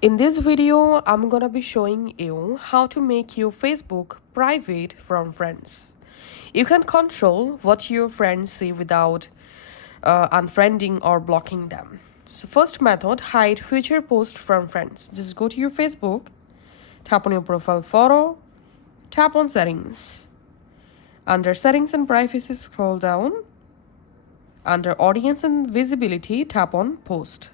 In this video, I'm gonna be showing you how to make your Facebook private from friends. You can control what your friends see without unfriending or blocking them. So first method, hide future posts from friends. Just go to your Facebook, tap on your profile photo, tap on settings. Under settings and privacy, scroll down. Under audience and visibility, tap on post.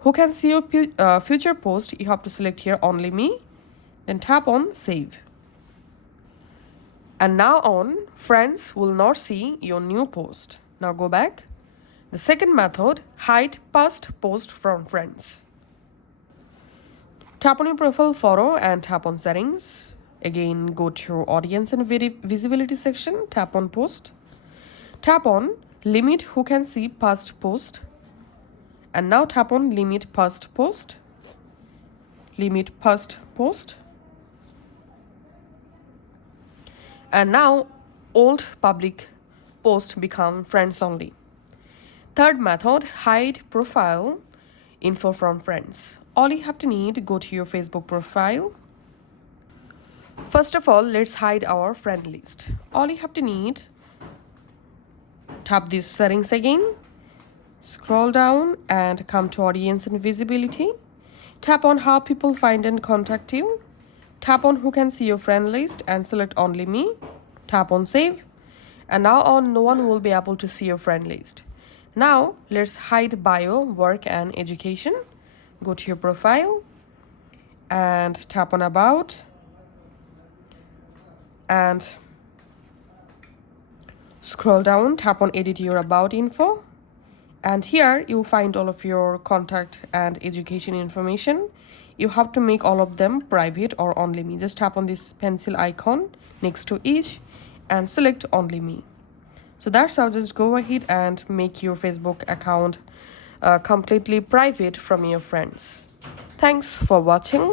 Who can see your future post? You have to select here only me. Then tap on save. And now on, friends will not see your new post. Now go back. The second method, hide past post from friends. Tap on your profile photo and tap on settings. Again, go to audience and visibility section. Tap on post. Tap on limit who can see past post. And now tap on limit past post. Limit past post. And now old public post become friends only. Third method, hide profile info from friends. All you have to need, go to your Facebook profile. First of all, let's hide our friend list. All you have to need, tap these settings again. Scroll down and come to audience and visibility. Tap on how people find and contact you. Tap on who can see your friend list and select only me. Tap on save. And now on, no one will be able to see your friend list. Now let's hide bio, work and education. Go to your profile and tap on about and scroll down, tap on edit your about info. And here you'll find all of your contact and education information. You have to make all of them private or only me. Just tap on this pencil icon next to each and select only me. So that's how. Just go ahead and make your Facebook account completely private from your friends. Thanks for watching.